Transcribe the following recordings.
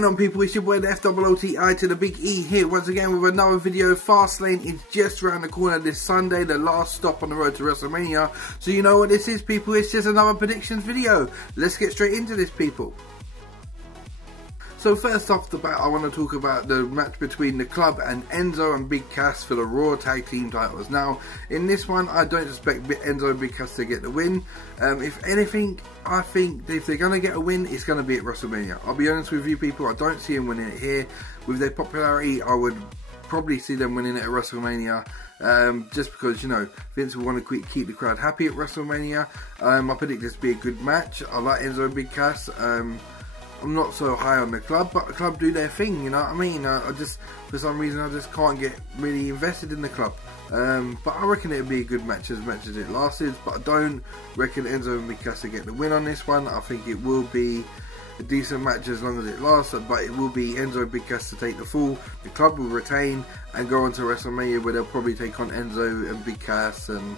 going on, people? It's your boy the FOOTI to the big E here once again with another video. Fastlane is just around the corner this Sunday, the last stop on the road to WrestleMania. So you know what this is, people? It's just another predictions video. Let's get straight into this, people. So first off the bat, I want to talk about the match between the Club and Enzo and Big Cass for the Raw Tag Team titles. Now, in this one, I don't expect Enzo and Big Cass to get the win. If anything, I think if they're going to get a win, it's going to be at WrestleMania. I'll be honest with you, people, I don't see them winning it here. With their popularity, I would probably see them winning it at WrestleMania. Just because, you know, Vince will want to keep the crowd happy at WrestleMania. I predict this to be a good match. I like Enzo and Big Cass. I'm not so high on the Club, but the Club do their thing, you know what I mean? I just, for some reason, I just can't get really invested in the Club. But I reckon it'll be a good match as it lasted, but I don't reckon Enzo and Big Cass to get the win on this one. I think it will be a decent match as long as it lasts, but it will be Enzo and Big Cass to take the fall. The Club will retain and go on to WrestleMania, where they'll probably take on Enzo and Big Cass and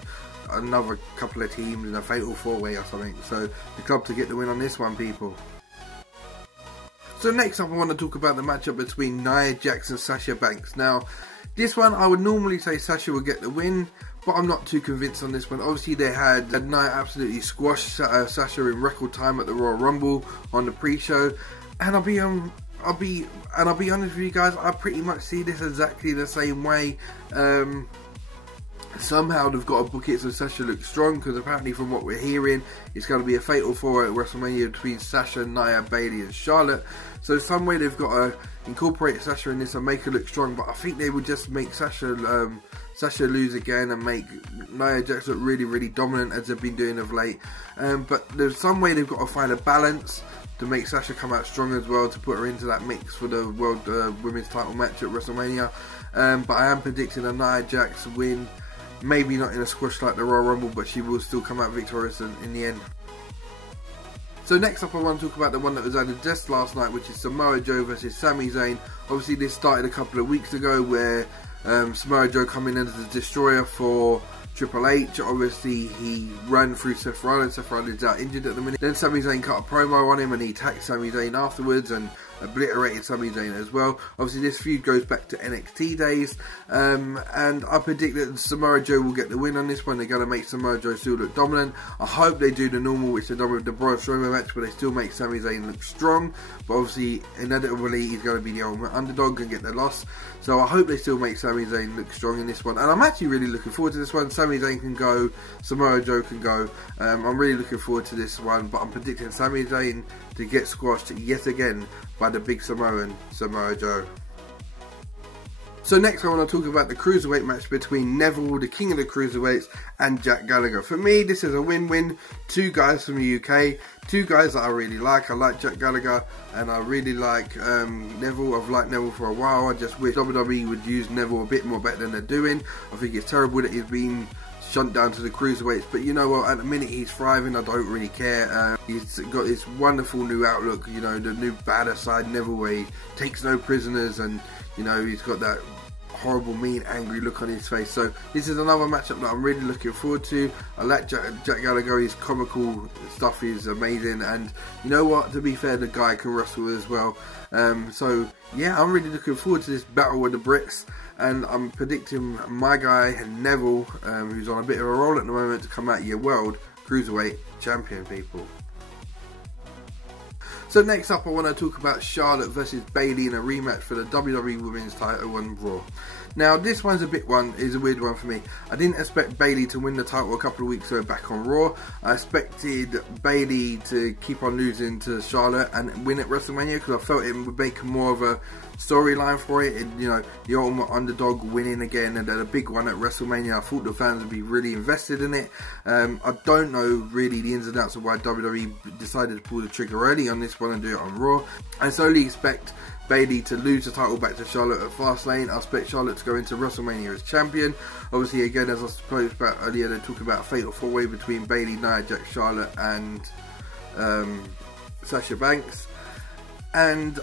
another couple of teams in a fatal four-way or something. So the Club to get the win on this one, people. So next up, I want to talk about the matchup between Nia Jax and Sasha Banks. Now, this one I would normally say Sasha would get the win, but I'm not too convinced on this one. Obviously, they had Nia absolutely squashed Sasha in record time at the Royal Rumble on the pre-show, and I'll be honest with you guys, I pretty much see this exactly the same way. Somehow they've got to book it so Sasha looks strong, because apparently from what we're hearing, it's going to be a fatal four at WrestleMania between Sasha, Nia, Bayley and Charlotte. So some way they've got to incorporate Sasha in this and make her look strong, but I think they would just make Sasha lose again and make Nia Jax look really dominant as they've been doing of late. But there's some way they've got to find a balance to make Sasha come out strong as well, to put her into that mix for the World Women's title match at WrestleMania. But I am predicting a Nia Jax win. Maybe not in a squash like the Royal Rumble, but she will still come out victorious in the end. So next up, I want to talk about the one that was added just last night, which is Samoa Joe versus Sami Zayn. Obviously this started a couple of weeks ago, where Samoa Joe coming in as the destroyer for Triple H. Obviously he ran through Seth Rollins. Seth Rollins out injured at the minute. Then Sami Zayn cut a promo on him and he attacked Sami Zayn afterwards and obliterated Sami Zayn as well. Obviously this feud goes back to NXT days, and I predict that Samoa Joe will get the win on this one. They're going to make Samoa Joe still look dominant. I hope they do the normal, which they've done with the Braun Strowman match, where they still make Sami Zayn look strong, but obviously inevitably he's going to be the ultimate underdog and get the loss. So I hope they still make Sami Zayn look strong in this one, and I'm actually really looking forward to this one. Sami Zayn can go, Samoa Joe can go. I'm really looking forward to this one, but I'm predicting Sami Zayn to get squashed yet again by the big Samoan, Samoa Joe. So next I want to talk about the Cruiserweight match between Neville, the King of the Cruiserweights, and Jack Gallagher. For me, this is a win-win. Two guys from the UK, two guys that I really like. I like Jack Gallagher and I really like Neville. I've liked Neville for a while. I just wish WWE would use Neville a bit more better than they're doing. I think it's terrible that he's been shunt down to the Cruiserweights, but you know what, at the minute he's thriving. I don't really care. He's got this wonderful new outlook, you know, the new badder side Neville, where he takes no prisoners, and you know, he's got that horrible, mean, angry look on his face. So this is another matchup that I'm really looking forward to. I like Jack Gallagher. His comical stuff is amazing, and you know what, to be fair, the guy can wrestle as well. So yeah, I'm really looking forward to this battle with the Brits, and I'm predicting my guy Neville, who's on a bit of a roll at the moment, to come out your World Cruiserweight Champion, people. So next up, I want to talk about Charlotte versus Bayley in a rematch for the WWE Women's title on Raw. Now this one's is a weird one for me. I didn't expect Bayley to win the title a couple of weeks ago back on Raw. I expected Bayley to keep on losing to Charlotte and win at WrestleMania, because I felt it would make more of a storyline for it, and you know, the ultimate underdog winning again, and then a big one at WrestleMania. I thought the fans would be really invested in it. I don't know really the ins and outs of why WWE decided to pull the trigger early on this one and do it on Raw. I solely expect Bayley to lose the title back to Charlotte at Fastlane. I expect Charlotte to go into WrestleMania as champion. Obviously, again, as I spoke about earlier, they're talking about a fatal four-way between Bayley, Nia Jax, Charlotte and Sasha Banks. And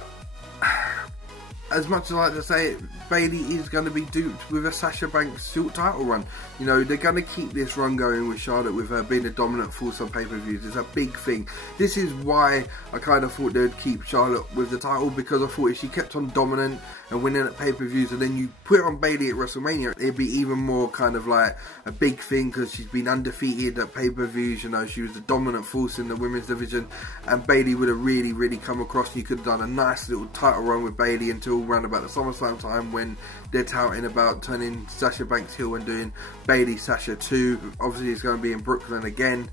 as much as I like to say it, Bayley is going to be duped with a Sasha Banks short title run. You know, they're going to keep this run going with Charlotte, with her being a dominant force on pay-per-views. It's a big thing. This is why I kind of thought they'd keep Charlotte with the title, because I thought if she kept on dominant and winning at pay-per-views, and then you put on Bayley at WrestleMania, it'd be even more kind of like a big thing, because she's been undefeated at pay-per-views. You know, she was the dominant force in the women's division, and Bayley would have really come across, and you could have done a nice little title run with Bayley until around about the SummerSlam time, when they're touting about turning Sasha Banks heel and doing Bayley Sasha 2. Obviously it's going to be in Brooklyn again,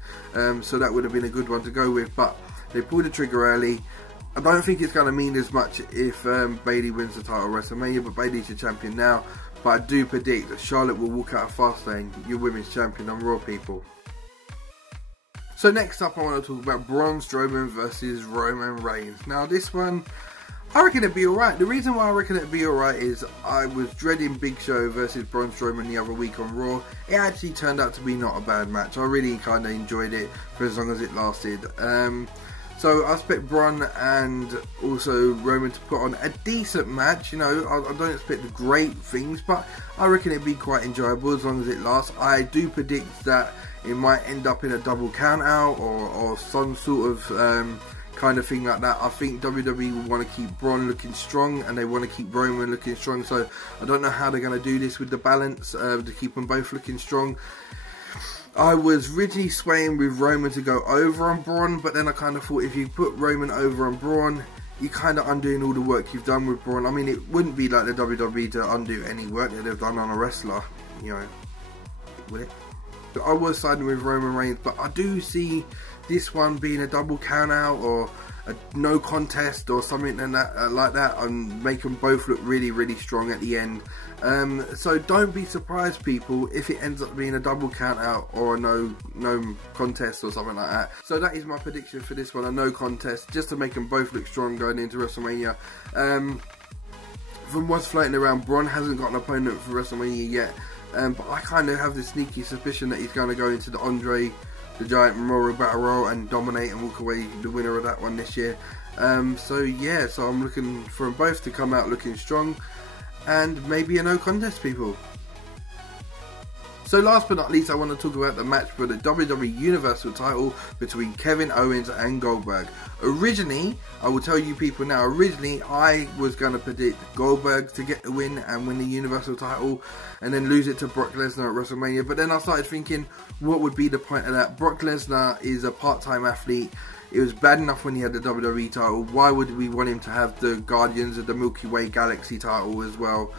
so that would have been a good one to go with, but they pulled the trigger early. I don't think it's going to mean as much if Bayley wins the title at WrestleMania, but Bayley's your champion now. But I do predict that Charlotte will walk out of Fastlane, your women's champion on Raw, people. So next up I want to talk about Braun Strowman versus Roman Reigns. Now this one, I reckon it'd be alright. The reason why I reckon it'd be alright is I was dreading Big Show versus Braun Strowman the other week on Raw. It actually turned out to be not a bad match. I really kind of enjoyed it for as long as it lasted. So I expect Braun and also Roman to put on a decent match. You know, I don't expect great things, but I reckon it'd be quite enjoyable as long as it lasts. I do predict that it might end up in a double count out or some sort of kind of thing like that. I think WWE will want to keep Braun looking strong, and they want to keep Roman looking strong, so I don't know how they're going to do this with the balance to keep them both looking strong. I was originally swaying with Roman to go over on Braun, but then I kind of thought if you put Roman over on Braun, you're kind of undoing all the work you've done with Braun. I mean, it wouldn't be like the WWE to undo any work that they've done on a wrestler, you know, would it? But I was siding with Roman Reigns, but I do see this one being a double count out or a no contest or something like that, and make them both look really strong at the end. So don't be surprised, people, if it ends up being a double count out or a no contest or something like that. So that is my prediction for this one, a no contest, just to make them both look strong going into WrestleMania. From what's floating around, Braun hasn't got an opponent for WrestleMania yet, but I kind of have this sneaky suspicion that he's going to go into the Andre the Giant Memorial Battle Royal and dominate and walk away the winner of that one this year. So yeah, so I'm looking for them both to come out looking strong, and maybe a no contest, people. So last but not least, I want to talk about the match for the WWE Universal title between Kevin Owens and Goldberg. Originally, I will tell you people now, originally I was going to predict Goldberg to get the win and win the Universal title and then lose it to Brock Lesnar at WrestleMania. But then I started thinking, what would be the point of that? Brock Lesnar is a part-time athlete. It was bad enough when he had the WWE title. Why would we want him to have the Guardians of the Milky Way Galaxy title as well?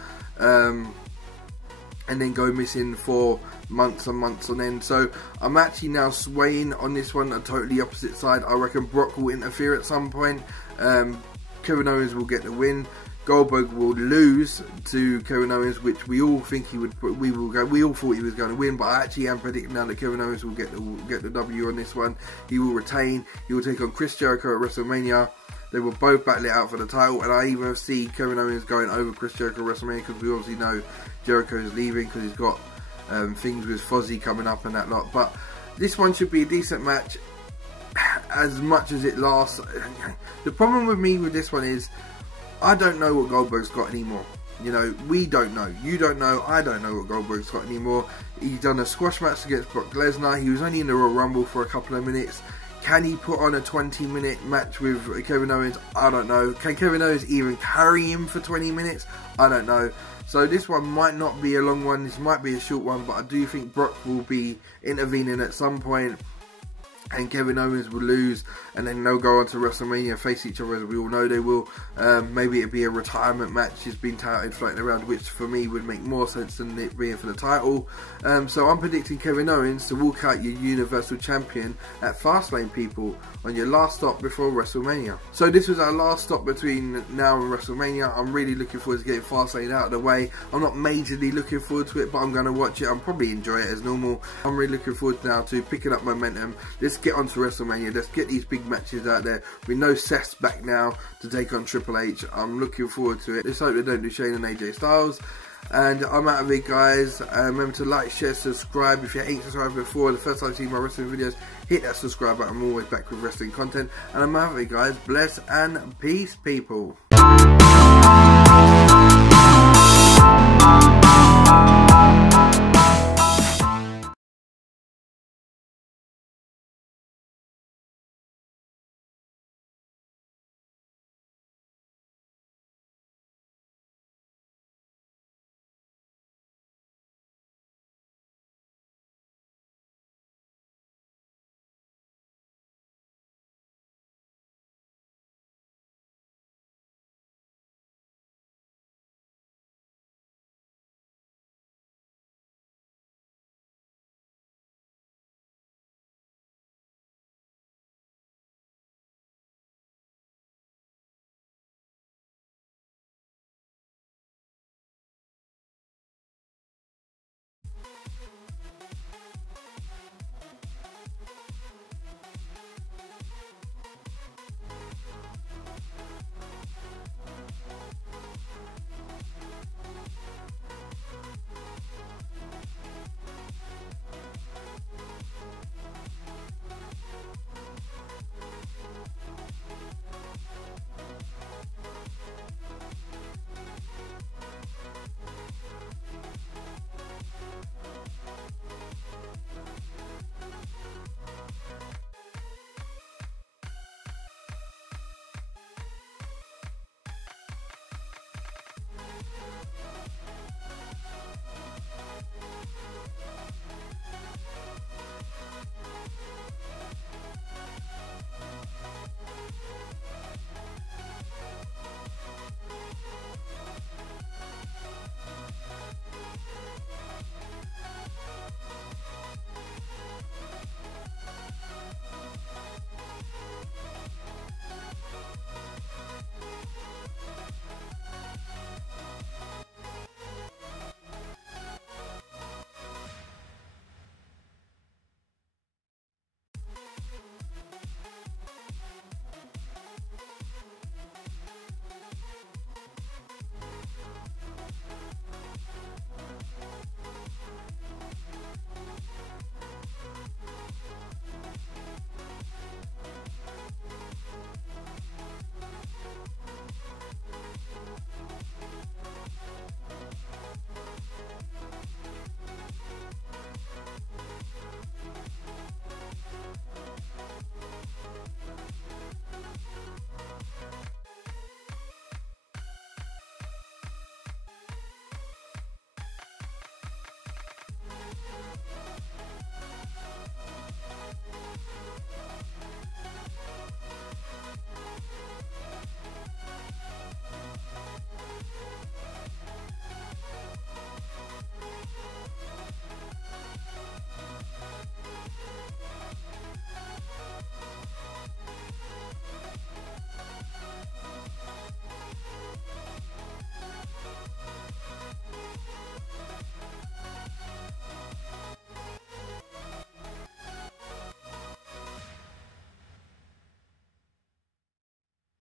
And then go missing for months and months on end. So I'm actually now swaying on this one, a totally opposite side. I reckon Brock will interfere at some point. Kevin Owens will get the win. Goldberg will lose to Kevin Owens, which we all think he would. We all thought he was going to win, but I actually am predicting now that Kevin Owens will get the W on this one. He will retain. He will take on Chris Jericho at WrestleMania. They will both battle it out for the title, and I even see Kevin Owens going over Chris Jericho at WrestleMania, because we obviously know Jericho is leaving because he's got things with Fozzy coming up and that lot. But this one should be a decent match as much as it lasts. The problem with me with this one is I don't know what Goldberg's got anymore. You know, we don't know. You don't know. I don't know what Goldberg's got anymore. He's done a squash match against Brock Lesnar. He was only in the Royal Rumble for a couple of minutes. Can he put on a 20-minute match with Kevin Owens? I don't know. Can Kevin Owens even carry him for 20 minutes? I don't know. So this one might not be a long one. This might be a short one. But I do think Brock will be intervening at some point, and Kevin Owens will lose, and then they'll go on to WrestleMania and face each other, as we all know they will. Maybe it'd be a retirement match. It's been touted floating around, which for me would make more sense than it being for the title. So I'm predicting Kevin Owens to walk out your Universal Champion at Fastlane, people, on your last stop before WrestleMania. So this was our last stop between now and WrestleMania. I'm really looking forward to getting Fastlane out of the way. I'm not majorly looking forward to it, but I'm going to watch it. I'll probably enjoy it as normal. I'm really looking forward now to picking up momentum. Let's get on to WrestleMania. Let's get these big matches out there. We know Seth's back now to take on Triple H. I'm looking forward to it. Let's hope they don't do Shane and AJ Styles. And I'm out of it, guys. Remember to like, share, subscribe. If you ain't subscribed before, the first time you see my wrestling videos, hit that subscribe button. I'm always back with wrestling content. And I'm out of it, guys. Bless and peace, people.